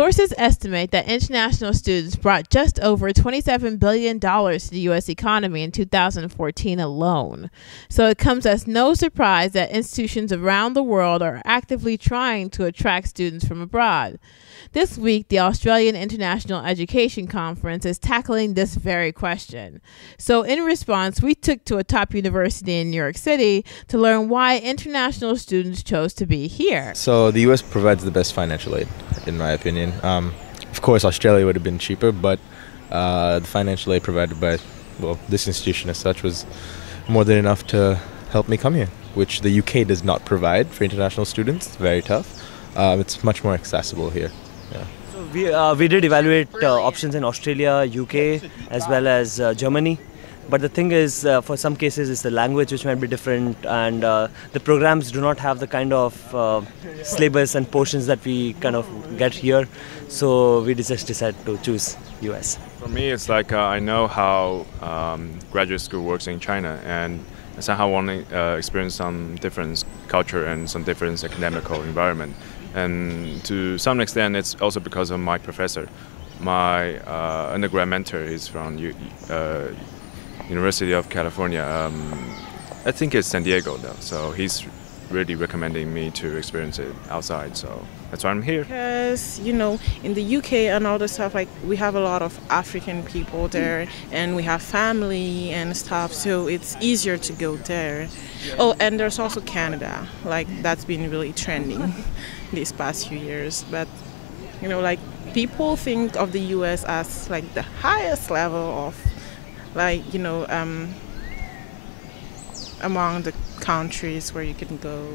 Sources estimate that international students brought just over $27 billion to the U.S. economy in 2014 alone. So it comes as no surprise that institutions around the world are actively trying to attract students from abroad. This week, the Australian International Education Conference is tackling this very question. So in response, we took to a top university in New York City to learn why international students chose to be here. So the U.S. provides the best financial aid, in my opinion. Of course, Australia would have been cheaper, but the financial aid provided by, well, this institution as such was more than enough to help me come here, which the UK does not provide for international students. It's very tough. It's much more accessible here. Yeah. So we did evaluate options in Australia, UK, as well as Germany. But the thing is, for some cases, it's the language which might be different, and the programs do not have the kind of syllabus and portions that we kind of get here. So we just decided to choose US. For me, it's like I know how graduate school works in China, and I somehow want to experience some different culture and some different academical environment. And to some extent, it's also because of my professor. My undergrad mentor is from University of California. I think it's San Diego though, so he's really recommending me to experience it outside, so that's why I'm here. Because, you know, in the UK and all the stuff, like, we have a lot of African people there, and we have family and stuff, so it's easier to go there. Oh, and there's also Canada, like, that's been really trending these past few years. But, you know, like, people think of the US as, like, the highest level of, like, you know, among the countries where you can go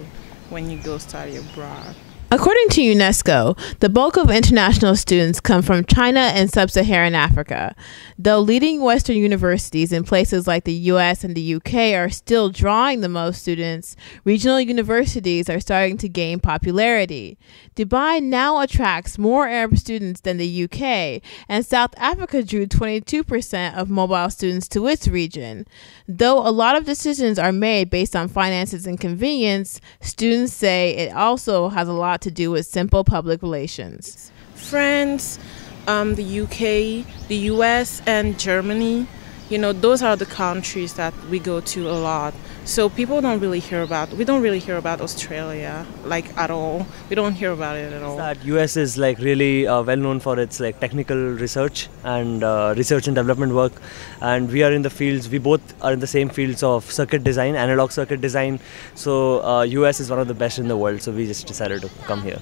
when you go study abroad. According to UNESCO, the bulk of international students come from China and sub-Saharan Africa. Though leading Western universities in places like the US and the UK are still drawing the most students, regional universities are starting to gain popularity. Dubai now attracts more Arab students than the UK, and South Africa drew 22% of mobile students to its region. Though a lot of decisions are made based on finances and convenience, students say it also has a lot to do with simple public relations. France, the UK, the US, and Germany, you know, those are the countries that we go to a lot. So people don't really hear about, we don't really hear about Australia, like, at all. We don't hear about it at all. That US is like really well known for its like technical research and research and development work, and we are in the fields, we both are in the same fields of circuit design, analog circuit design. So US is one of the best in the world, so we just decided to come here.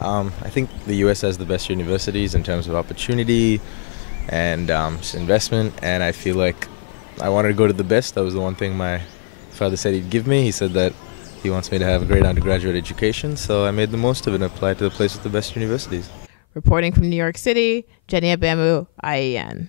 I think the US has the best universities in terms of opportunity and investment, and I feel like I wanted to go to the best. That was the one thing my father said he'd give me. He said that he wants me to have a great undergraduate education, so I made the most of it and applied to the place with the best universities. Reporting from New York City, Jenny Abamu, IEN.